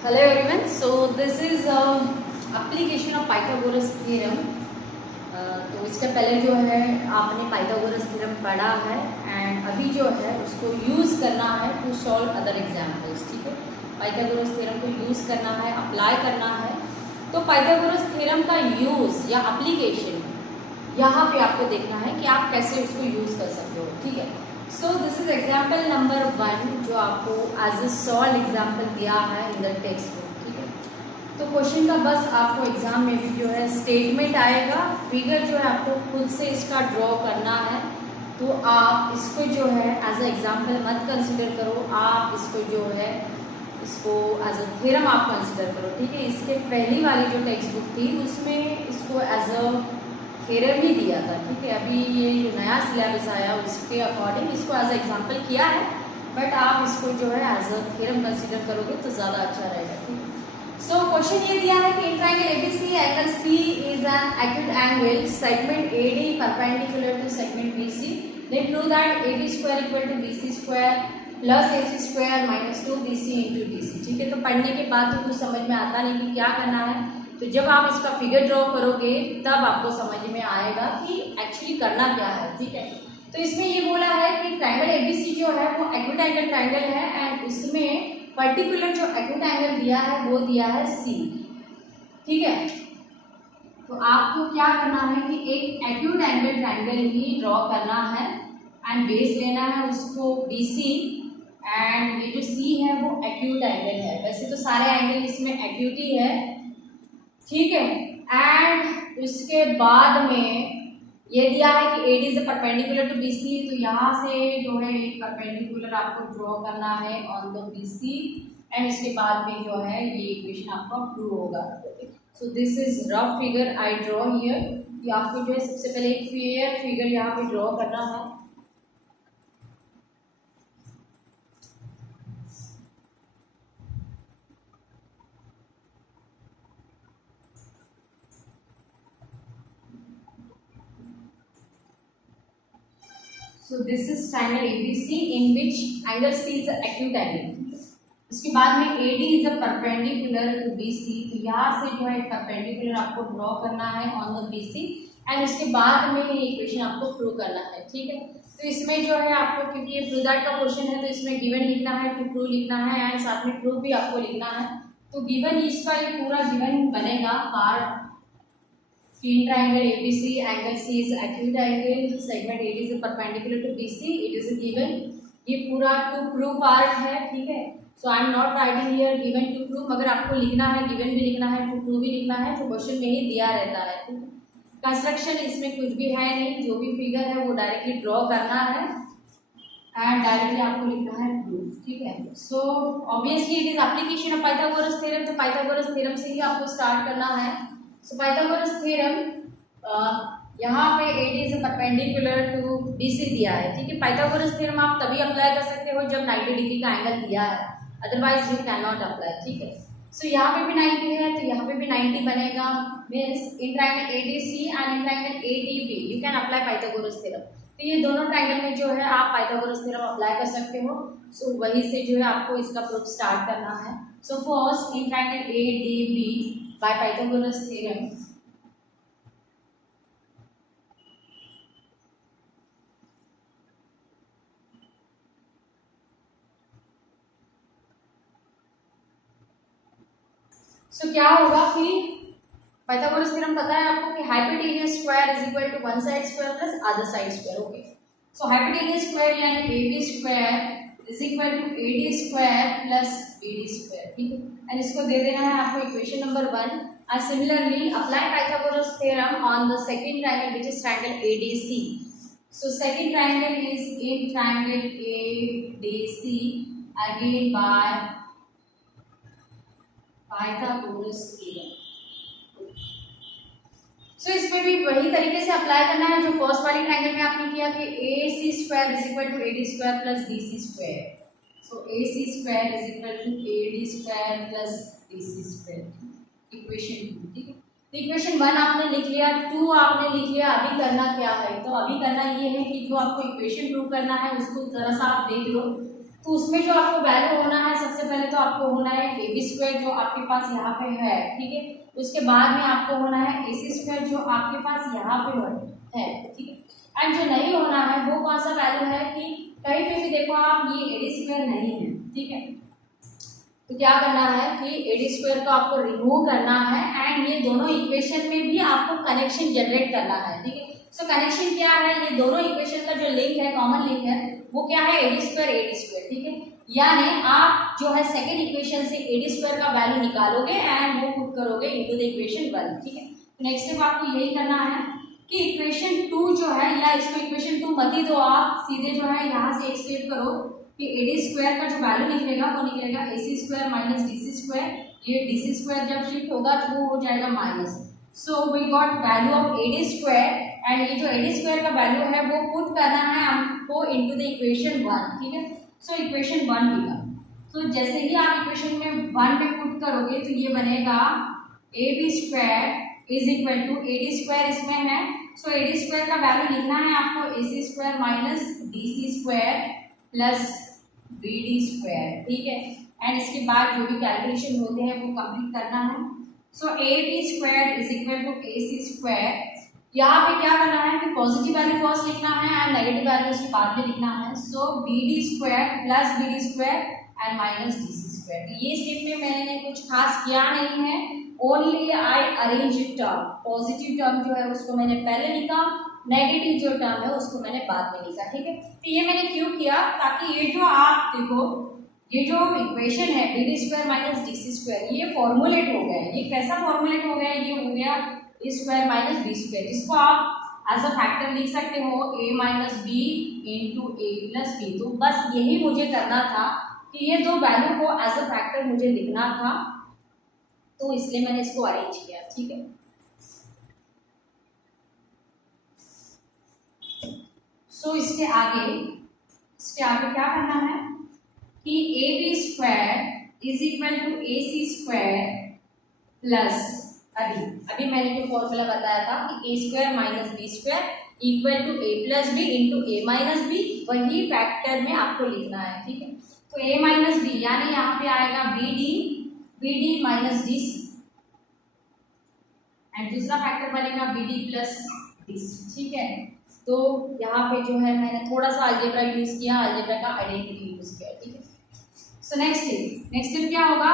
Hello everyone. So this is application of Pythagoras theorem. तो इसके पहले जो है आपने पाइथागोरस थ्योरम पढ़ा है एंड अभी जो है उसको यूज़ करना है टू सॉल्व अदर एग्जाम्पल्स। ठीक है, पाइथागोरस थ्योरम को यूज़ करना है, अप्लाई करना है। तो पाइथागोरस थ्योरम का यूज़ या एप्लीकेशन यहाँ पे आपको देखना है कि आप कैसे उसको यूज़ कर सकते हो। ठीक है, सो दिस इज एग्जाम्पल नंबर 1 जो आपको एज ए सॉल्व एग्जाम्पल दिया है इन द टेक्स्ट बुक। ठीक है, तो क्वेश्चन का बस आपको एग्जाम में भी जो है स्टेटमेंट आएगा, फिगर जो है आपको खुद से इसका ड्रॉ करना है। तो आप इसको जो है एज ए एग्जाम्पल मत कंसिडर करो, आप इसको जो है इसको एज अ थ्योरम आप कंसिडर करो। ठीक है, इसके पहली वाली जो टेक्स्ट बुक थी उसमें इसको एज अ थ्योरम ही दिया था। ठीक है, अभी ये जो नया सिलेबस आया उसके अकॉर्डिंग इसको एज एग्जाम्पल किया है, बट आप इसको जो है एज अ थ्योरम कंसिडर करोगे तो ज़्यादा अच्छा रहेगा। ठीक है, सो क्वेश्चन ये दिया है कि in triangle ABC angle C is an acute angle segment AD perpendicular to segment BC, then prove that AD square equal to BC square plus AC square minus 2bc into DC. ठीक है, तो पढ़ने के बाद तो कुछ समझ में आता नहीं कि क्या करना है, तो जब आप इसका फिगर ड्रॉ करोगे तब आपको समझ में आएगा कि एक्चुअली करना क्या है। ठीक है, तो इसमें ये बोला है कि ट्रायंगल एबीसी जो है वो एक्यूट एंगल ट्रायंगल है एंड उसमें पर्टिकुलर जो एक्यूट एंगल दिया है वो दिया है सी। ठीक है, तो आपको क्या करना है कि एक एक्यूट एंगल ट्रायंगल ही ड्रॉ करना है एंड बेस लेना है उसको बीसी एंड ये जो सी है वो एक्यूट एंगल है। वैसे तो सारे एंगल इसमें एक्यूट ही है। ठीक है, एंड उसके बाद में ये दिया है कि AD is perpendicular to BC, तो यहाँ से जो है एक परपेंडिकुलर आपको ड्रॉ करना है ऑन द BC एंड इसके बाद में जो है ये इक्वेशन आपका प्रूव होगा। सो this is rough figure I draw here. ये आपको जो है सबसे पहले एक फेयर फिगर यहाँ पे ड्रॉ करना है। So this is triangle ABC in which angle C is the acute angle. उसके बाद में AD is a perpendicular to BC, तो यहाँ से जो है परपेंडिकुलर आपको ड्रॉ करना है ऑन द BC एंड उसके बाद में ये इक्वेशन आपको प्रूव करना है। ठीक है, तो इसमें जो है आपको, क्योंकि ये प्रूव दैट का क्वेश्चन है तो इसमें गिवन लिखना है, टू प्रूव लिखना है एंड साथ में प्रूव भी आपको लिखना है। तो गिवन इसका ये पूरा गिवन बनेगा part in triangle ABC angle C is acute angle, segment AD is perpendicular to BC, it is given। ये पूरा टू प्रूव पार्ट है। ठीक है, so I am not writing here given to prove, मगर आपको लिखना है, गिवन भी लिखना है, टू प्रूव भी लिखना है, जो क्वेश्चन में ही दिया रहता है। कंस्ट्रक्शन इसमें कुछ भी है नहीं, जो भी फिगर है वो डायरेक्टली ड्रॉ करना है एंड डायरेक्टली आपको लिखना है प्रूफ। ठीक है, so obviously it is application of Pythagoras theorem, तो पाइथागोरस थ्योरम से ही आपको स्टार्ट करना है। सो पाइथागोरस थ्योरम यहाँ पे AD is perpendicular to BC दिया है। ठीक है, पाइथागोरस थ्योरम आप तभी अप्लाई कर सकते हो जब 90 डिग्री का एंगल दिया है, otherwise you can not apply. ठीक है, सो यहाँ पे भी 90 है तो यहाँ पे भी 90 बनेगा, means in triangle ADC and in triangle ADB you can apply Pythagoras theorem. तो ये दोनों ट्रायंगल में जो है आप पाइथागोरस थ्योरम अप्लाई कर सकते हो। सो वहीं से जो है आपको इसका प्रूफ स्टार्ट करना है। So first in triangle ADB by Pythagoras theorem so क्या होगा कि पाइथागोरस थ्योरम पता है आपको कि hypotenuse square is equal to one side square plus other side square. Okay, so hypotenuse square यानी AB square is equal to AD square plus BD square. ठीक है, एंड इसको दे देना है आपको equation number 1 and similarly apply Pythagoras theorem on the second triangle which is triangle ADC। So second triangle is in triangle ADC again by Pythagoras theorem. So इसमें भी वही तरीके से अप्लाई करना है जो फर्स्ट वाली ट्रायंगल में आपने किया कि AC square is equal to AD square plus BC square. So AC square is equal to AD square plus BC square equation 2। ठीक है, तो इक्वेशन 1 आपने लिख लिया, 2 आपने लिख लिया। अभी करना क्या है, तो अभी करना ये है कि जो आपको इक्वेशन प्रूव करना है उसको जरा सा आप देख लो। तो उसमें जो आपको वैल्यू होना है, सबसे पहले तो आपको होना है ए बी स्क्वायर जो आपके पास यहाँ पे है, ठीक है। उसके बाद में आपको होना है ए सी स्क्वायर जो आपके पास यहाँ पे है, ठीक है। एंड जो नहीं होना है वो कौन सा वैल्यू है कि कहीं पे भी देखो आप ये ए डी स्क्वायर नहीं है, ठीक है। तो क्या करना है कि ए डी स्क्वायर को आपको रिमूव करना है एंड ये दोनों इक्वेशन में भी आपको कनेक्शन जनरेट करना है, ठीक है। सो कनेक्शन क्या है, ये दोनों इक्वेशन का जो लिंक है, कॉमन लिंक है, वो क्या है ए डी स्क्वायर, ठीक है। यानी आप जो है सेकेंड इक्वेशन से ए डी स्क्वायर का वैल्यू निकालोगे एंड वो पुट करोगे इनटू द इक्वेशन 1, ठीक है। नेक्स्ट स्टेप आपको यही करना है कि इक्वेशन 2 जो है, या इसको इक्वेशन 2 मत ही दो, आप सीधे जो है यहाँ से एक स्टेप करो कि ए डी स्क्वायर का जो वैल्यू निकलेगा वो निकलेगा A C square minus D C square. ये डी सी स्क्वायर जब शिफ्ट होगा तो वो हो जाएगा minus. So we got value of A D square and ये जो ए डी स्क्वायर का वैल्यू है वो पुट करना है हमको इनटू द इक्वेशन 1, ठीक है। सो इक्वेशन 1 बिका, तो जैसे ही आप इक्वेशन में 1 पे पुट करोगे तो ये बनेगा A B square is equal to A D square इसमें है, सो ए डी स्क्वायर का वैल्यू लिखना है आपको A C square minus D C square plus B D square, ठीक है। एंड इसके बाद जो भी कैलकुलेशन होते हैं वो कंप्लीट करना है। So A B square is equal to A C square, यहाँ पे क्या करना है कि पॉजिटिव वैल्यू फर्स्ट लिखना है एंड नेगेटिव वैल्यू उसके बाद में लिखना है। So B D square plus B D square and minus D C square. तो ये स्टेप में मैंने कुछ खास किया नहीं है, only I arrange term. Positive term जो है उसको मैंने पहले लिखा, नेगेटिव जो टर्म है उसको मैंने बाद में लिखा, ठीक है। तो ये मैंने क्यों किया, ताकि ये जो आप देखो ये जो इक्वेशन है B D square minus D C square ये फॉर्मुलेट हो गया है। ये कैसा फॉर्मुलेट हो गया है, ये हो गया ए स्क्वायर माइनस बी स्क्वायर, जिसको आप एज अ फैक्टर लिख सकते हो ए माइनस बी इंटू ए प्लस बी। तो बस यही मुझे करना था कि ये दो वैल्यू को एज अ फैक्टर मुझे लिखना था, तो इसलिए मैंने इसको अरेंज किया, ठीक है। सो इसके आगे क्या करना है कि A B square is equal to A C square plus अभी मैंने जो फॉर्मूला बताया था कि A square minus B square equal to A plus B into A minus B, वही फैक्टर में आपको लिखना है, ठीक है। तो ए माइनस बी यानी यहाँ पे आएगा B D minus D C and दूसरा फैक्टर बनेगा B D plus D C, ठीक है। तो यहाँ पे जो है मैंने थोड़ा सा अलजेब्रा यूज किया, अलजेब्रा का आइडेंटिटी यूज किया, ठीक है। सो नेक्स्ट स्टेप क्या होगा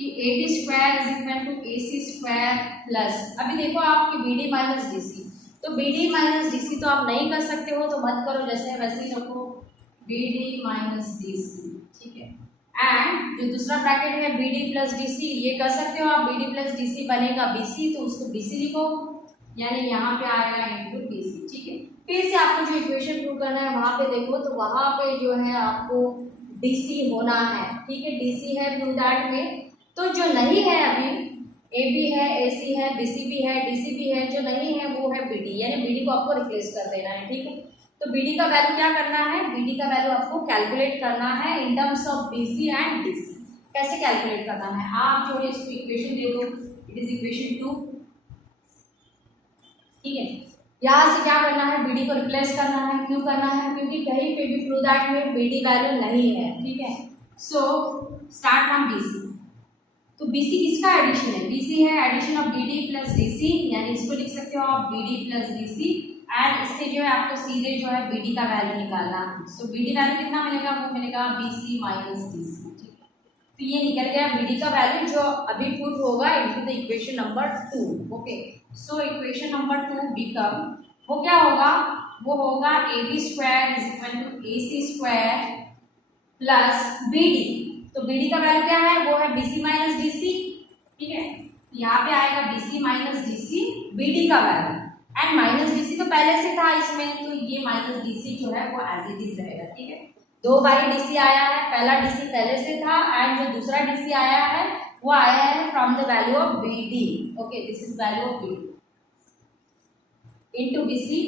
कि A D square is equal to A C square plus, अभी देखो आपकी B D minus D C, तो B D minus D C तो आप नहीं कर सकते हो तो मत करो, जैसे वैसे ही रखो B D minus D C, ठीक है। एंड जो दूसरा ब्रैकेट है B D plus D C, ये कर सकते हो आप, B D plus D C बनेगा बी सी, तो उसको बी सी लिखो, यानी यहाँ पे आएगा इंटू बी सी, ठीक है। फिर से आपको जो इक्वेशन प्रूव करना है वहाँ पे देखो, तो वहाँ पे जो है आपको डी सी होना है, ठीक है। डी सी है प्रूव दैट में, तो जो नहीं है अभी ए बी है, ए सी है, बी सी बी है, डी सी बी है, जो नहीं है वो है बी डी, यानी बी डी को आपको रिप्लेस कर देना है, ठीक है। तो बी डी का वैल्यू क्या करना है, बी डी का वैल्यू आपको कैलकुलेट करना है in terms of B C and D C. कैसे कैलकुलेट करना है, आप जो है इसको इक्वेशन दे दो, इट इज इक्वेशन 2, ठीक है। यहाँ से क्या करना है, बी डी को रिप्लेस करना है। क्यों करना है, क्योंकि कहीं पे भी प्रूव दैट में बी डी वैल्यू नहीं है, ठीक है। So start from D C, तो बी सी किसका एडिशन है, बी सी है addition of B D plus D C, यानी इसको लिख सकते हो आप B D plus D C and इससे जो है आपको सीधे जो है बी डी का वैल्यू निकालना है। सो बी डी वैल्यू कितना मिलेगा, वो मिलेगा B C minus D C, ठीक है। तो ये निकल गया बी डी का वैल्यू जो अभी पुट होगा into the equation number 2, okay. So equation number 2 become, वो क्या होगा, वो होगा A B square is equal to A C square plus B D, तो बी डी का वैल्यू क्या है, वो है B C minus D C, ठीक है। यहाँ पे आएगा B C minus D C B D का value, and minus D C तो पहले से था इसमें, तो ये माइनस डी सी जो है वो एज इट इज रहेगा, ठीक है। दो बारी डी सी आया है, पहला डी सी पहले से था एंड जो दूसरा डी सी आया है वो आया है from the value of B D, okay, this is value of B D into B C.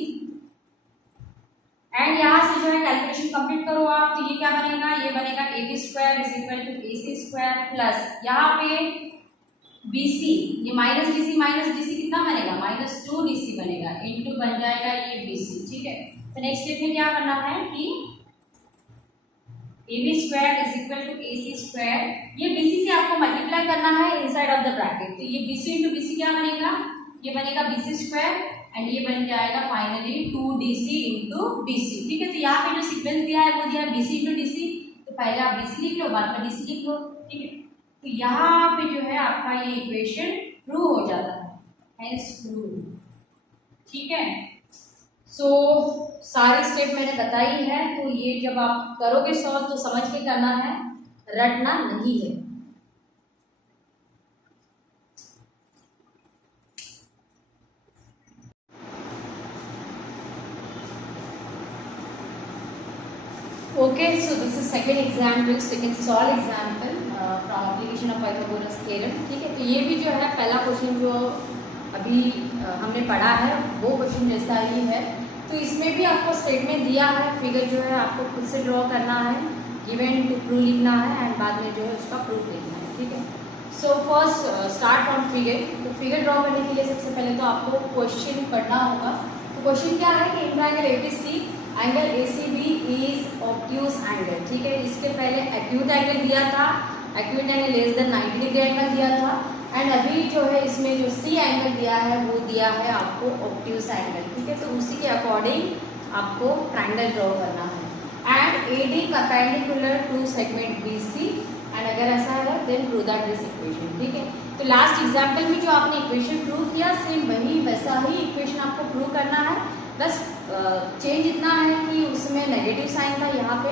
And यहाँ से जो है कैलकुलेशन कंप्लीट करो आप, तो ये क्या बनेगा, ये बनेगा A B square is equal to A C square plus यहाँ पे बी सी, ये माइनस डी सी कितना बनेगा, माइनस 2 डी सी बनेगा, इनटू बन जाएगा ये बी सी, ठीक है। तो नेक्स्ट स्टेप में क्या करना है कि AB square is equal to AC square, ये BC से आपको मल्टीप्लाई करना है इनसाइड ऑफ द ब्रैकेट, तो ये BC इंटू BC क्या बनेगा, ये बनेगा BC स्क्वायर एंड ये बन जाएगा फाइनली 2DC इंटू BC। ठीक है, तो यहाँ पे जो सीक्वेंस दिया है वो दिया है BC इंटू DC, तो पहले आप BC लिख लो, बाद में DC लिख लो। ठीक है, तो यहाँ पे जो है आपका ये इक्वेशन प्रूव हो जाता है, हेंस प्रूव। ठीक है, सो सारे स्टेप मैंने बताई है, तो ये जब आप करोगे सॉल्व तो समझ के करना है, रटना नहीं है। Okay, so this is second example, second solve example from application of Pythagoras theorem। ठीक है, तो ये भी जो है पहला क्वेश्चन जो अभी हमने पढ़ा है वो क्वेश्चन जैसा ही है। तो इसमें भी आपको स्टेटमेंट दिया है, फिगर जो है आपको खुद से ड्रॉ करना है, गिवन टू प्रूव लिखना है एंड बाद में जो है उसका प्रूफ लिखना है। ठीक है, so first start from figure. तो फिगर ड्रॉ करने के लिए सबसे पहले तो आपको क्वेश्चन पढ़ना होगा। तो क्वेश्चन क्या है कि in triangle ABC angle ACB is obtuse angle. ठीक है, इसके पहले एक्यूट एंगल दिया था, acute angle less than 90 degree angle दिया था, एंड अभी जो है इसमें जो C एंगल दिया है वो दिया है आपको ऑब्ट्यूज एंगल। ठीक है, तो उसी के अकॉर्डिंग आपको ट्रायंगल ड्रॉ करना है and AD perpendicular to segment BC, and अगर ऐसा है then prove that this equation. ठीक है, तो लास्ट एग्जांपल में जो आपने इक्वेशन प्रूव किया सेम वही वैसा ही इक्वेशन आपको प्रूव करना है, बस चेंज इतना है कि उसमें नेगेटिव साइन था यहाँ पे,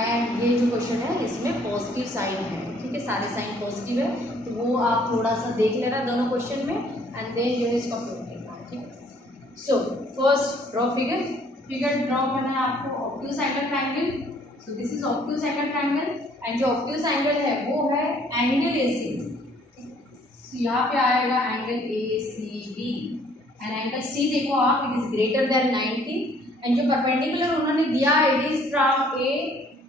एंड ये जो क्वेश्चन है इसमें पॉजिटिव साइन है। ठीक है, सारे साइन पॉजिटिव है, तो वो आप थोड़ा सा देख लेना दोनों क्वेश्चन में एंड देन जो है इसका प्रूव करना है। ठीक है, so first draw figure. Figure draw करना है आपको obtuse angle triangle. So this is obtuse angle triangle and जो ऑब्ट्यूज एंगल है वो है एंगल AC। सो यहाँ पे आएगा angle ACB and angle C देखो आप, it is greater than 90 and जो परपेंडिकुलर उन्होंने दिया it is from A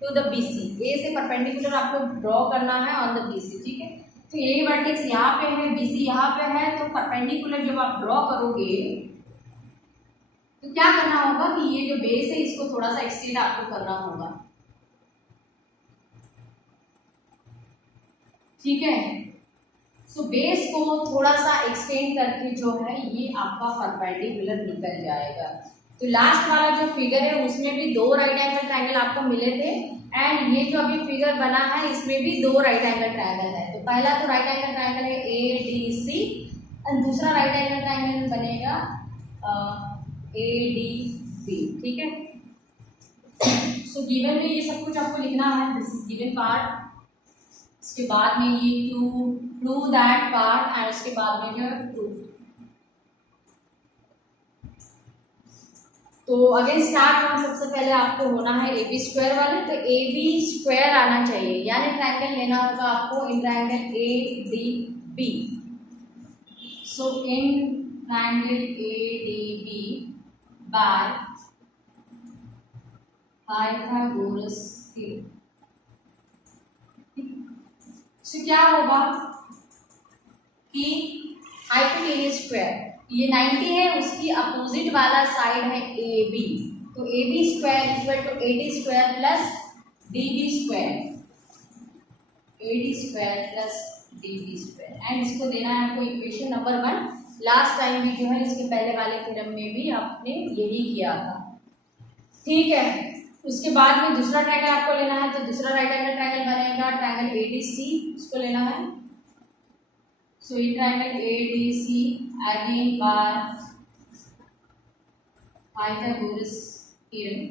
to the BC, A से परपेंडिकुलर आपको ड्रॉ करना है ऑन द BC। ठीक है, तो A वर्टेक्स यहाँ पे है, BC यहाँ पे है, तो परपेंडिकुलर जब आप ड्रॉ करोगे तो क्या करना होगा कि ये जो बेस है इसको थोड़ा सा एक्सटेंड आपको करना होगा। ठीक है, सो बेस को थोड़ा सा एक्सटेंड करके जो है ये आपका परपेंडिकुलर निकल जाएगा। तो लास्ट वाला जो फिगर है उसमें भी दो राइट एंगल ट्रायंगल आपको मिले थे एंड ये जो अभी फिगर बना है इसमें भी दो राइट एंगल ट्रायंगल है। तो पहला तो राइट एंगल ट्रायंगल है ADC एंड दूसरा राइट एंगल ट्रायंगल बनेगा ADB। ठीक है, सो गिवन में ये सब कुछ आपको लिखना है, दिस इज गिवन पार्ट, उसके बाद में ये to prove that part and उसके बाद में जो है प्रूफ। तो अगेन स्टार्ट हम सबसे पहले आपको होना है AB स्क्वायर वाले, तो AB स्क्वायर आना चाहिए, यानी ट्रायंगल लेना होगा आपको इन triangle ADB। So in triangle ADB by Pythagoras theorem. तो क्या होगा कि हाइपोटेन्यूज स्क्वायर, ये 90 है, उसकी अपोजिट वाला साइड है AB, तो AB square equal to AD square plus DB square, AD square plus DB square, and इसको देना है आपको इक्वेशन नंबर 1। लास्ट टाइम भी जो है इसके पहले वाले थ्योरम में भी आपने यही किया था। ठीक है, उसके बाद में दूसरा ट्रायंगल आपको लेना है, तो दूसरा राइट एंगल ट्रायंगल बनेगा ट्रायंगल ADC, उसको लेना है। सो ये triangle ADC again by Pythagoras theorem.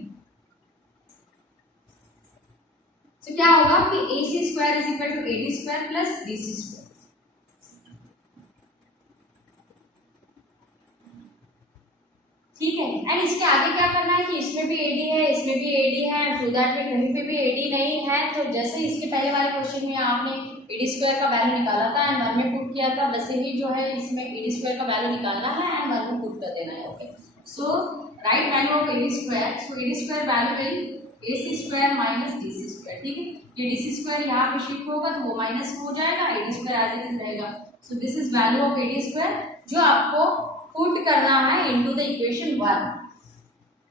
So क्या होगा कि AC square is equal to AD square plus DC square. ठीक है, एंड इसके आगे क्या करना है कि इसमें भी AD है, इसमें भी AD है, टू दैट में कहीं पे भी AD नहीं है, तो जैसे इसके पहले वाले क्वेश्चन में आपने AD स्क्वायर का वैल्यू निकाला था एंड वन में पुट किया था, वैसे ही जो है इसमें AD स्क्वायर का वैल्यू निकालना है एंड वन में पुट कर देना है। Okay, so right value of AD square, so AD square value गई AC square minus DC square. ठीक है, ये DC स्क्वायर यहाँ पे शिफ्ट होगा तो वो माइनस हो जाएगा, AD square as it is रहेगा। So this is value of AD square जो आपको पुट करना है into the equation 1।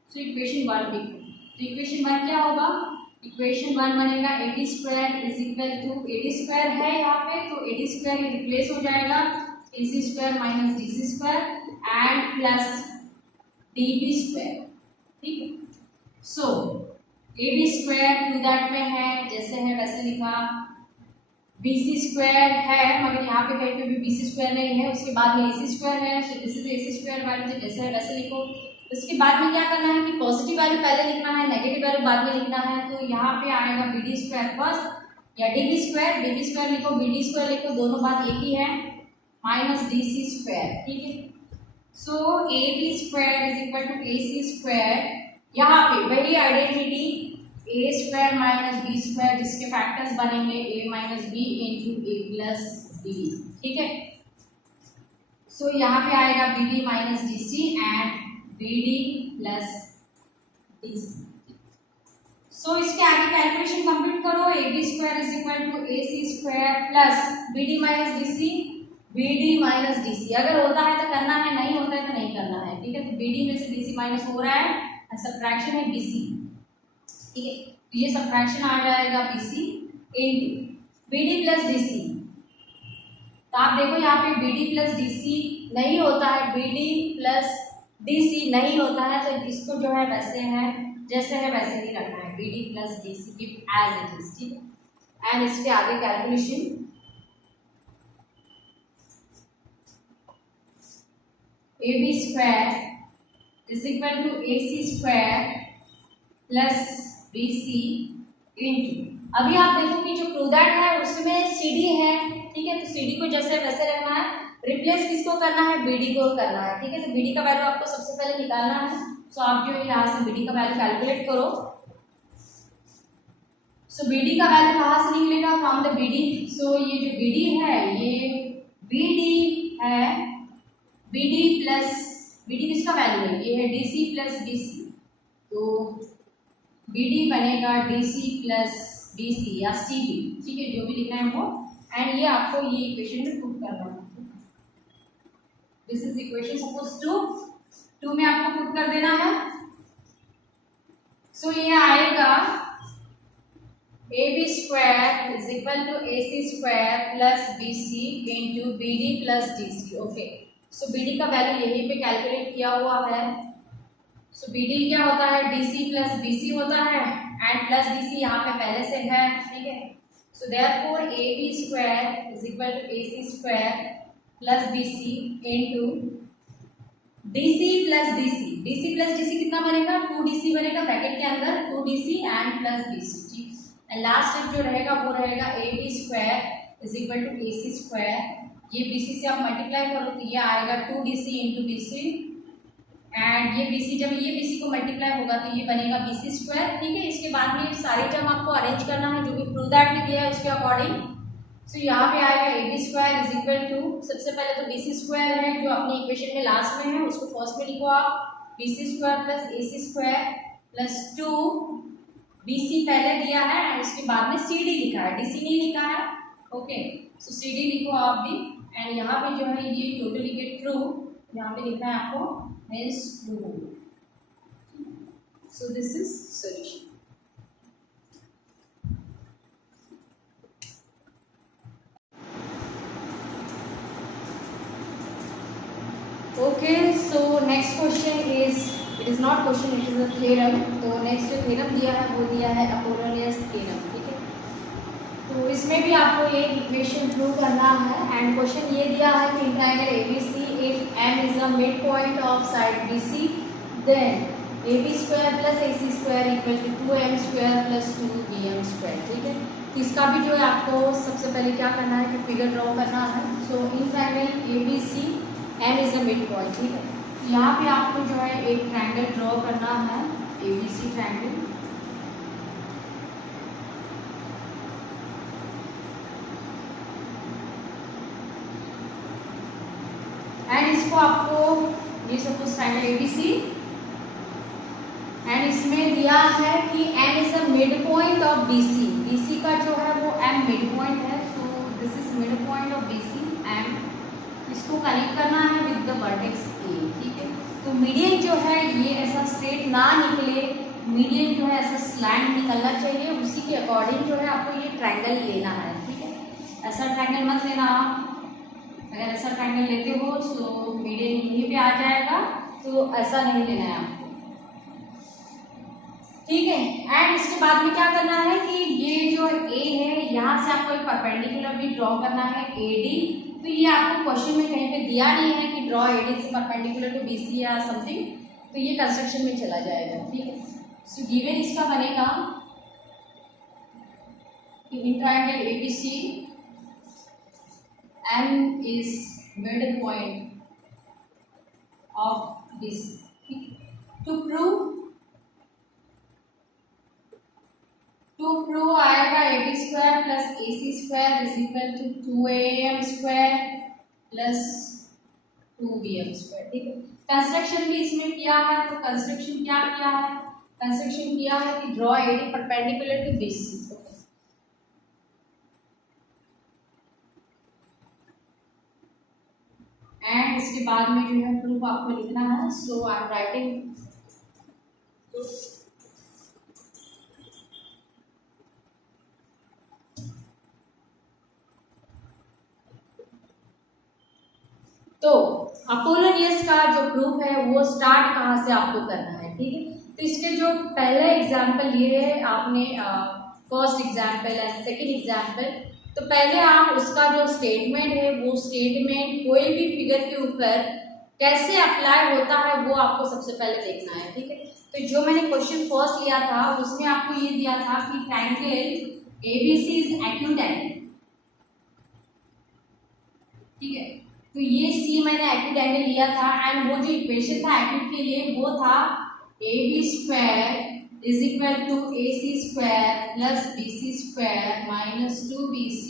So equation 1 लिखो, तो इक्वेशन 1 क्या होगा इक्वेशन 1 बनेगा AD square is equal to, AD square है यहाँ पे तो AD स्क्वायर रिप्लेस हो जाएगा AC square minus DC square and plus DB square, ठीक है। सो AD स्क्वायर टू दैट में है जैसे है वैसे लिखा, BC स्क्वायर है मगर यहाँ पे कहीं पे भी BC स्क्वायर नहीं है, उसके बाद में AC स्क्वायर है, सो this is AC square value जैसे है वैसे लिखो। उसके बाद में क्या करना है कि पॉजिटिव वैल्यू पहले लिखना है, नेगेटिव वैल्यू बाद में लिखना है। तो यहाँ पे आएगा BD स्क्वायर फर्स्ट या DB स्क्वायर लिखो, BD स्क्वायर लिखो, दोनों बात एक ही है, माइनस DC स्क्वायर, ठीक है। So AB square is equal to AC square, यहाँ पे वही identity A square minus B square जिसके फैक्टर्स बनेंगे A minus B into A plus B, ठीक है। सो यहाँ पे आएगा BD minus DC and BD plus DC। So इसके आगे कैलकुलेशन कंप्लीट करो, AB square is equal to AC square plus BD minus DC, BD minus DC। अगर होता है तो करना है, नहीं होता है तो नहीं करना है, ठीक है। तो BD में से DC माइनस हो रहा है, सब्ट्रैक्शन है BC, ठीक है। तो ये सब्ट्रैक्शन आ जाएगा BC into BD plus DC। तो आप देखो यहाँ पे BD प्लस DC नहीं होता है, BD प्लस DC नहीं होता है, तो इसको जो है वैसे है जैसे है वैसे ही रखना है, BD plus DC keep as it is, ठीक है। एंड इसके आगे calculation AB square is equal to AC square plus BC into, अभी आप देखो कि जो प्रूडेंट है उसमें CD है, ठीक है। तो CD को जैसे वैसे रखना है, रिप्लेस किसको करना है, BD को करना है, ठीक है। तो BD का वैल्यू आपको सबसे पहले निकालना है। सो आप जो यहाँ से BD का वैल्यू कैलकुलेट करो। सो BD का वैल्यू कहाँ से निकलेगा, फ्रॉम द BD। सो ये जो BD है ये BD है, BD प्लस BD किसका वैल्यू है, ये है DC प्लस BC, तो BD बनेगा DC प्लस BC या CD, ठीक है, जो भी लिखना है वो। एंड ये आपको ये इक्वेशन में पुट करना है, दिस इज इक्वेशन सपोज 2 में आपको पुट कर देना है। सो ये आएगा AB square is equal to AC square plus BC into BD plus DC, okay. So BD का वैल्यू यहीं पे कैलकुलेट किया हुआ है। सो BD क्या होता है, DC प्लस BC होता है एंड प्लस DC यहाँ पे पहले से है, ठीक है। So therefore AB square is equal to AC square plus BC into DC plus DC कितना बनेगा, 2DC बनेगा ब्रैकेट के अंदर, 2DC एंड प्लस BC, ठीक। एंड लास्ट स्टेप जो रहेगा वो रहेगा AB square is equal to AC square, ये BC से आप मल्टीप्लाई करो तो ये आएगा 2DC इंटू BC एंड ये BC, जब ये BC को मल्टीप्लाई होगा तो ये बनेगा BC स्क्वायर, ठीक है। इसके बाद में सारे टर्म आपको अरेंज करना है जो भी प्रूडेंट में दिया है उसके अकॉर्डिंग। सो यहाँ पे आएगा AB square is equal to, सबसे पहले तो BC स्क्वायर है जो अपनी इक्वेशन में लास्ट में है उसको फर्स्ट में लिखो आप, BC square plus AC square plus 2BC पहले दिया है एंड उसके बाद में CD लिखा है, DC नहीं लिखा है, ओके। सो CD लिखो आप भी एंड यहाँ पे जो है ये टोटली गेट ट्रू, यहाँ पे लिखना है आपको means true. So this is solution. Okay, so next question is, it is not question, it is a theorem. तो next जो theorem दिया है वो दिया है Apollonius theorem, ठीक है। तो इसमें भी आपको ये इक्वेशन प्रूव करना है एंड क्वेश्चन ये दिया है कि triangle ABC if M is the midpoint of side BC then AB square plus AC square equal to 2M square plus 2BM square, ठीक है। इसका भी जो है आपको सबसे पहले क्या करना है कि फिगर ड्रॉ करना है। So in triangle ABC M is the midpoint, ठीक है। यहाँ पे आपको जो है एक ट्रायंगल ड्रॉ करना है, ABC ट्रायंगल। एंड इसको आपको ये सपोज ट्रायंगल ABC एंड इसमें दिया है कि M is the mid point of BC, BC का जो है वो M मिड पॉइंट है, सो this is mid point of BC M, इसको कनेक्ट करना है विद द वर्टेक्स A, ठीक है। तो मीडियन जो है ये ऐसा स्ट्रेट ना निकले, मीडियन जो है ऐसा स्लैंट निकलना चाहिए, उसी के अकॉर्डिंग जो है आपको ये ट्रायंगल लेना है, ठीक है। ऐसा ट्रायंगल मत लेना आप, अगर ऐसा ट्रायंगल लेते हो तो मीडियन यहीं पे आ जाएगा, तो ऐसा नहीं लेना है आपको, ठीक है। एंड इसके बाद में क्या करना है कि ये जो ए है यहाँ से आपको एक परपेंडिकुलर भी ड्रॉ करना है एडी। तो ये आपको क्वेश्चन में कहीं पे दिया नहीं है कि ड्रॉ एडी से परपेंडिकुलर टू बीसी या समथिंग, तो ये कंस्ट्रक्शन में चला जाएगा, ठीक है। सो गिवन इसका बनेगा कि in triangle ABC M is mid point of this. To prove आएगा A B square plus A C square is equal to 2am square plus 2bm square, ठीक है। कंस्ट्रक्शन भी इसमें किया है, तो कंस्ट्रक्शन क्या किया है, कंस्ट्रक्शन किया है कि draw AD perpendicular to BC, and इसके बाद में जो है प्रूफ आपको लिखना है। सो आई एम राइटिंग तो अपोलोनियस का जो प्रूफ है वो स्टार्ट कहाँ से आपको करना है, ठीक है। तो इसके जो पहले एग्जाम्पल लिए है आपने, first example and second example, तो पहले आप उसका जो स्टेटमेंट है वो स्टेटमेंट कोई भी फिगर के ऊपर कैसे अप्लाई होता है वो आपको सबसे पहले देखना है, ठीक है। तो जो मैंने क्वेश्चन फर्स्ट लिया था उसमें आपको ये दिया था कि triangle ABC is acute angle, ठीक है। तो ये सी मैंने एक्यूट एंगल लिया था, एंड वो जो इक्वेशन था एक्यूट के लिए वो था A B square is equal to A C square plus B C square minus 2bc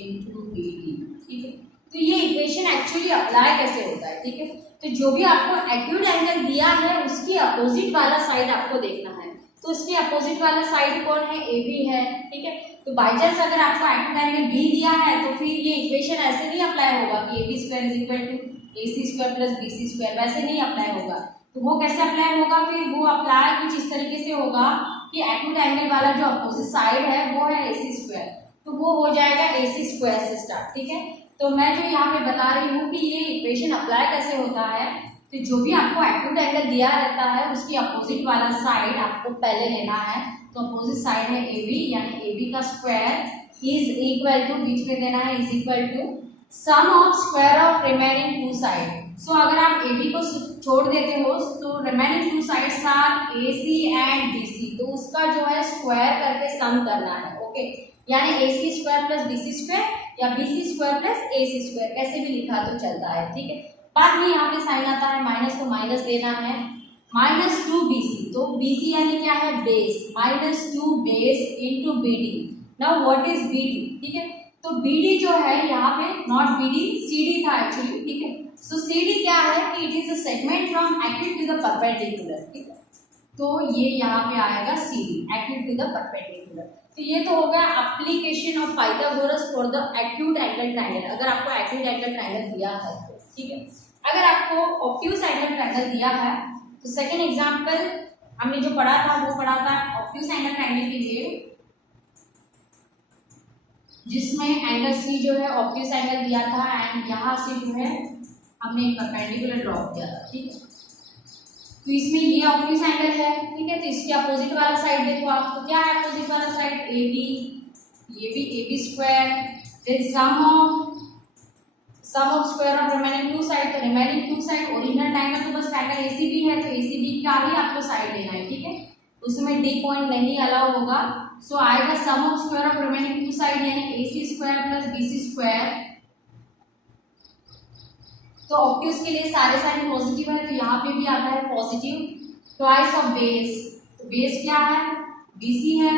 into B D, ठीक है। तो ये इक्वेशन एक्चुअली अप्लाई कैसे होता है, ठीक है। तो जो भी आपको एक्यूट एंगल दिया है उसकी अपोजिट वाला साइड आपको देखना है, तो उसके अपोजिट वाला साइड कौन है, ए बी है, ठीक है। तो बाई चांस अगर आपको एक्यूट एंगल बी दिया है तो फिर ये इक्वेशन ऐसे नहीं अप्लाई होगा कि A B square is equal to A C square plus B C square, वैसे नहीं अप्लाई होगा। तो वो कैसे अप्लाई होगा, फिर वो अप्लाई कुछ इस तरीके से होगा कि एक्यूट एंगल वाला जो अपोजिट साइड है वो है ए सी स्क्वायर, तो वो हो जाएगा ए सी स्क्वायर से स्टार्ट, ठीक है। तो मैं जो यहाँ पे बता रही हूँ कि ये इक्वेशन अप्लाई कैसे होता है, तो जो भी आपको एक्यूट एंगल दिया रहता है उसकी अपोजिट वाला साइड आपको पहले लेना है। तो अपोजिट साइड है ए बी, यानी ए बी का स्क्वायर इज इक्वल टू, बीच में देना है is equal to sum of square of remaining two side. So अगर आप ए बी को छोड़ देते हो तो remaining two sides are A C and B C, तो उसका जो है स्क्वायर करके सम करना है, ओके। यानी A C square plus B C square या B C square plus A C square, कैसे भी लिखा तो चलता है, ठीक है। बाद में यहाँ पे साइन आता है माइनस, तो माइनस देना है माइनस 2bc, तो bc यानी क्या है, base, minus 2 base into B D. Now what is B D, ठीक है। तो बी डी जो है यहाँ पे not B D, C D था एक्चुअली, ठीक है। सो सी डी क्या है कि it is a segment from acute to the perpendicular, ठीक है। तो ये यहाँ पे आएगा C D, acute to the perpendicular. तो ये तो हो गया application of Pythagoras for the acute angle triangle, अगर आपको एक्यूट एंगल ट्रायंगल दिया है तो, ठीक है। अगर आपको ऑब्ट्यूज एंगल ट्रायंगल दिया है तो सेकेंड एग्जाम्पल हमने जो पढ़ा था वो पढ़ा था ऑब्ट्यूज एंगल ट्रायंगल के लिए, जिसमें एंगल सी जो है ऑब्ट्यूज एंगल दिया था एंड यहाँ से जो है हमने एक परपेंडिकुलर ड्रॉ किया था, ठीक है। तो इसमें ये ऑब्ट्यूज एंगल है, ठीक है। तो इसके अपोजिट वाला साइड देखो आप, तो क्या है अपोजिट वाला साइड, ए बी, ये भी A B square, then sum of square of remaining two side, तो remaining two side original triangle तो बस ट्रायंगल एसीबी है, तो एसीबी का ही आपको साइड लेना है, ठीक है। उसमें डी पॉइंट नहीं अलाउ होगा। सो आएगा sum of square of remaining two side यानी AC square plus BC square. तो ऑब्ट्यूज के लिए सारे साइन पॉजिटिव है, तो यहाँ पे भी आता है पॉजिटिव। ट्वाइस ऑफ बेस, तो बेस क्या है, बीसी है,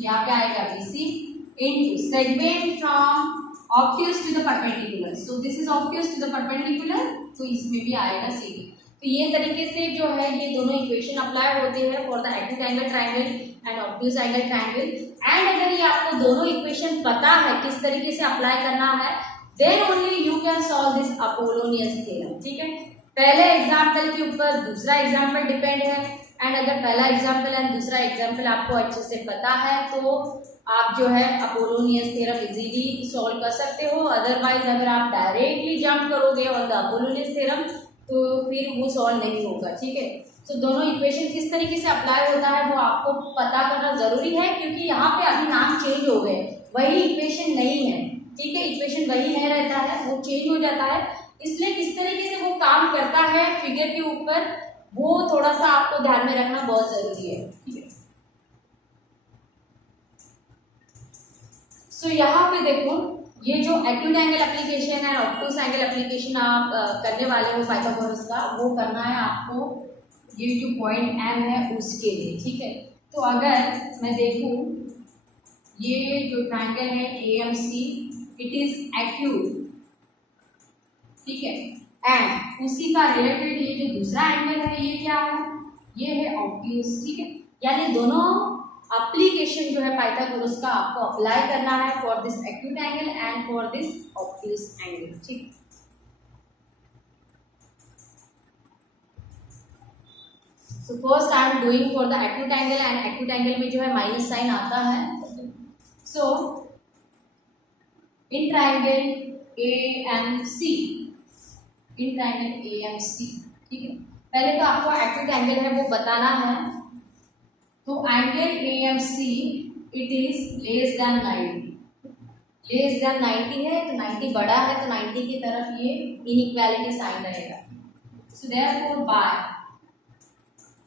यहाँ पे आएगा BC into segment from obtuse to the perpendicular, so this is obtuse to the perpendicular, तो इसमें भी आएगा सीडी। तो ये तरीके से जो है ये दोनों इक्वेशन अप्लाई होते हैं for the acute angle triangle and obtuse angle triangle. And अगर ये आपको दोनों इक्वेशन पता है किस तरीके से अप्लाई करना है, then only you can solve this Apollonius theorem, ठीक है। पहले एग्जाम्पल के ऊपर दूसरा एग्जाम्पल डिपेंड है एंड अगर पहला एग्जाम्पल एंड दूसरा एग्जाम्पल आपको अच्छे से पता है तो आप जो है अपोलोनियस थ्योरम इजीली सॉल्व कर सकते हो। अदरवाइज अगर आप डायरेक्टली जंप करोगे ऑन द अपोलोनियस थ्योरम तो फिर वो सॉल्व नहीं होगा, ठीक है। तो दोनों इक्वेशन किस तरीके से अप्लाई होता है वो आपको पता करना जरूरी है, क्योंकि यहाँ पे अभी नाम चेंज हो गए, वही इक्वेशन नहीं है, ठीक है। इक्वेशन वही नहीं रहता है, वो चेंज हो जाता है, इसलिए किस तरीके से वो काम करता है फिगर के ऊपर वो थोड़ा सा आपको ध्यान में रखना बहुत जरूरी है, ठीक है। सो यहाँ पे देखो ये जो एक्यूट एंगल एप्लीकेशन है, ऑब्टूस एंगल एप्लीकेशन आप करने वाले हो पाइथागोरस का, वो करना है आपको ये जो पॉइंट एम है उसके लिए, ठीक है। तो अगर मैं देखूं ये जो ट्रायंगल है AMC, इट इज एक्यूट, ठीक है, एंड उसी का रिलेटेड ये जो दूसरा एंगल है ये क्या है, ये है ऑब्ट्यूस, ठीक है। यानी दोनों एप्लीकेशन जो है पाइथागोरस का आपको अप्लाई करना है for this acute angle and for this obtuse angle, ठीक। So first I am doing for the acute angle, and acute angle में जो है माइनस साइन आता है। So in triangle AMC, in triangle AMC, ठीक है। पहले तो आपको एक्यूट एंगल है वो बताना है। तो angle AMC it is less than 90, less than 90 है तो 90 बड़ा है तो 90 की तरफ ये इनइक्वालिटी साइन रहेगा। सो देयरफॉर बाय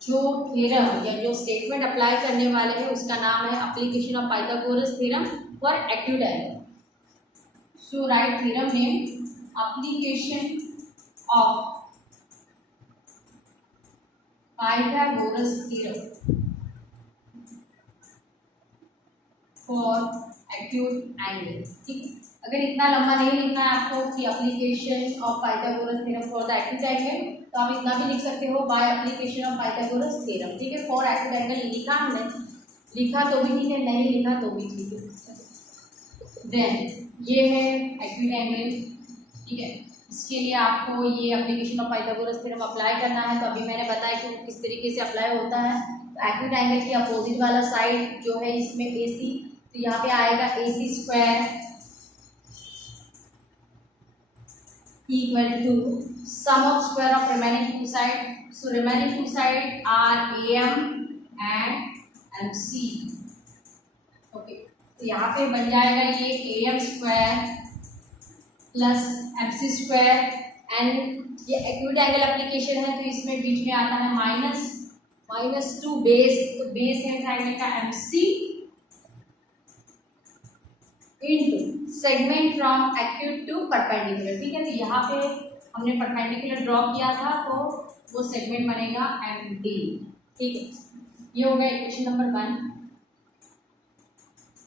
जो थ्योरम या जो स्टेटमेंट अप्लाई करने वाले हैं उसका नाम है application of Pythagoras theorem for acute angle. So right theorem name application of Pythagoras theorem for acute angle, ठीक है। अगर इतना लंबा नहीं लिखना है आपको कि application of Pythagoras theorem for the acute angle, तो आप इतना भी लिख सकते हो by application of Pythagoras theorem, ठीक है। फॉर एक्यूट एंगल लिखा हमने, लिखा तो भी ठीक है, नहीं लिखा तो भी ठीक है। देन ये है एक्यूट एंगल, ठीक है। इसके लिए आपको ये application of Pythagoras theorem apply करना है। तो अभी मैंने बताया कि किस तरीके से अप्लाई होता है। तो एक्यूट एंगल के अपोजिट वाला साइड जो है इसमें AC, तो यहाँ पे आएगा AC square equal to sum of square of remaining two side. So remaining two side are AM and MC, okay. तो यहाँ पे बन जाएगा ये AM square plus MC square, and ये एक्यूट एंगल एप्लीकेशन है तो इसमें बीच में आता है -2 बेस, तो बेस है ट्रायंगल का MC into segment from acute to perpendicular, ठीक है। तो यहाँ पे हमने परपेंडिकुलर ड्रॉ किया था तो वो सेगमेंट बनेगा MD, ठीक है। ये हो गया इक्वेशन नंबर 1।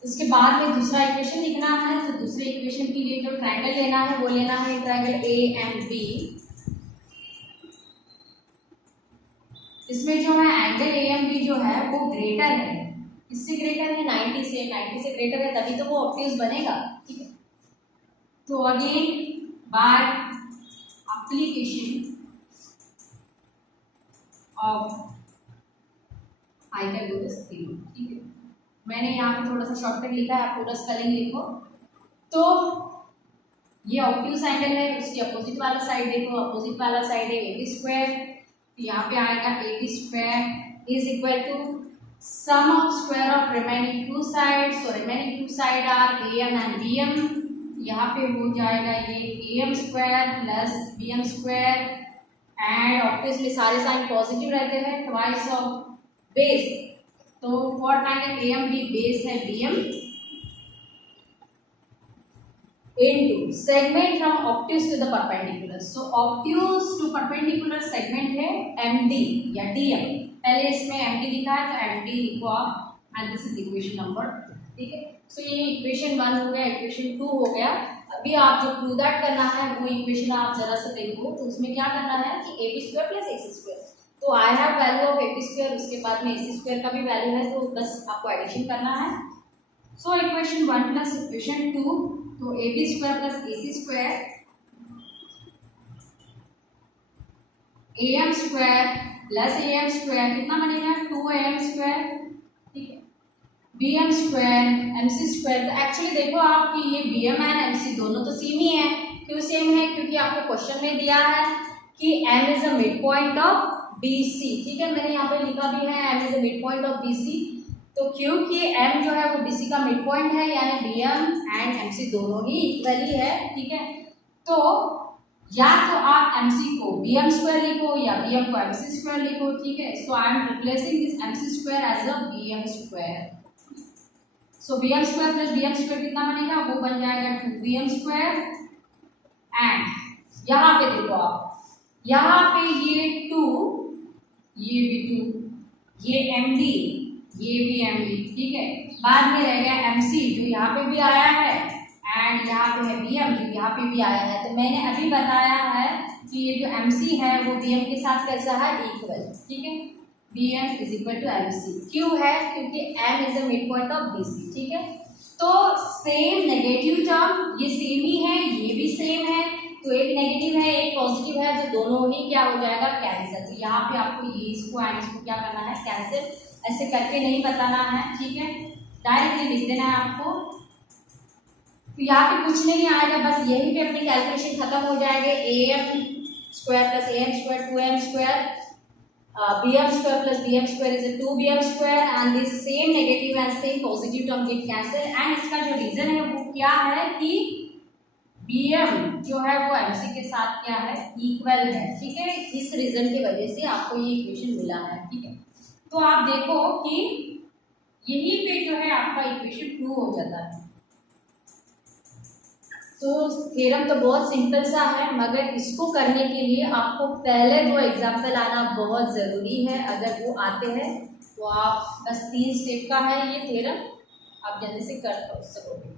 इसके बाद में दूसरा इक्वेशन लिखना है। तो दूसरे इक्वेशन के लिए जो ट्रायंगल लेना है वो लेना है ट्रायंगल AMB। इसमें जो है एंगल AMB जो है वो ग्रेटर है, इससे ग्रेटर है 90 से ग्रेटर है, तभी तो वो ऑब्ट्यूस बनेगा, ठीक है। तो again by application of Pythagoras theorem, ठीक है। मैंने यहाँ पे थोड़ा सा शॉर्टकट लिखा है, आप पूरा स्पेलिंग लिखो। तो ये ऑब्ट्यूस एंगल है, उसकी अपोजिट वाला साइड देखो, अपोजिट वाला साइड है AB स्क्वायर, तो यहाँ पे आएगा AB square is equal to sum of square of remaining two sides। so remaining two side are AM and BM, यहाँ पे हो जाएगा ये AM square plus BM square, and obviously सारे साइन पॉजिटिव रहते हैं, ट्वाइस ऑफ बेस। तो for triangle AMB base है BM into segment from obtuse to the perpendicular. So obtuse to perpendicular segment है MD या DM। पहले इसमें MD लिखा है तो MD लिखो आप, and this is equation number, ठीक है। सो ये इक्वेशन 1 हो गया, इक्वेशन 2 हो गया। अभी आप जो प्रूव दैट करना है वो इक्वेशन आप जरा सा देखो। तो उसमें क्या करना है कि AB square plus AC square, तो I have value of AB square, उसके बाद में AC स्क्वायर का भी वैल्यू है, तो बस आपको एडिशन करना है। सो इक्वेशन 1 प्लस इक्वेशन 2, तो AB square plus AC square AM square plus A M square कितना बनेगा 2am स्क्वायर, ठीक है, B M square M C square. तो एक्चुअली देखो आपकी ये B M and M C दोनों तो सेम ही है। क्यों सेम है? क्योंकि आपको क्वेश्चन में दिया है कि M is a mid point of B C, ठीक है, मैंने यहाँ पे लिखा भी है M is a mid point of B C. तो क्योंकि एम जो है वो बी सी का मिड पॉइंट है, यानी B M and M C दोनों ही इक्वल ही है, ठीक है। तो या तो आप एम सी को बी एम स्क्वायर लिखो या बी एम को एम सी स्क्वायर लिखो, ठीक है। So I am replacing this M C square as a B M square. So B M square plus B M square कितना बनेगा, वो बन जाएगा 2bm स्क्वायर। एंड यहाँ पे देखो आप, यहाँ पे ये 2, ये भी 2, ये md, ये भी md, ठीक है। बाद में रह गया mc जो यहाँ पे भी आया है, एंड यहाँ पे है bm जो यहाँ पे भी आया है। तो मैंने अभी बताया है कि ये जो mc है वो bm के साथ कैसा है, इक्वल, ठीक है। bm is equal to mc। क्यों है? क्योंकि m is a mid point of bc, ठीक है। तो सेम नेगेटिव टर्म, ये सेम ही है, ये भी सेम है, तो एक नेगेटिव है एक पॉजिटिव है, तो दोनों ही क्या हो जाएगा, कैंसिल। तो यहाँ पे आपको ये इसको एंड इसको क्या करना है, कैंसिल। ऐसे करके नहीं बताना है, ठीक है, डायरेक्टली लिख देना है आपको। तो यहाँ पे कुछ नहीं आएगा, बस यही पे अपनी कैलकुलेशन खत्म हो जाएगा। A M square plus A M square 2m square, bm square plus bm square is a 2bm square, and this same negative and same positive term get cancel। and इसका जो रीजन है वो क्या है कि bm जो है वो mc के साथ क्या है, इक्वल है, ठीक है। इस रीजन की वजह से आपको ये इक्वेशन मिला है, ठीक है। तो आप देखो कि यही पे जो है आपका इक्वेशन प्रूव हो जाता है। तो थ्योरम तो बहुत सिंपल सा है, मगर इसको करने के लिए आपको पहले 2 एग्जाम्पल आना बहुत ज़रूरी है। अगर वो आते हैं तो आप बस 3 स्टेप का है ये थ्योरम, आप जल्दी से कर सकोगे।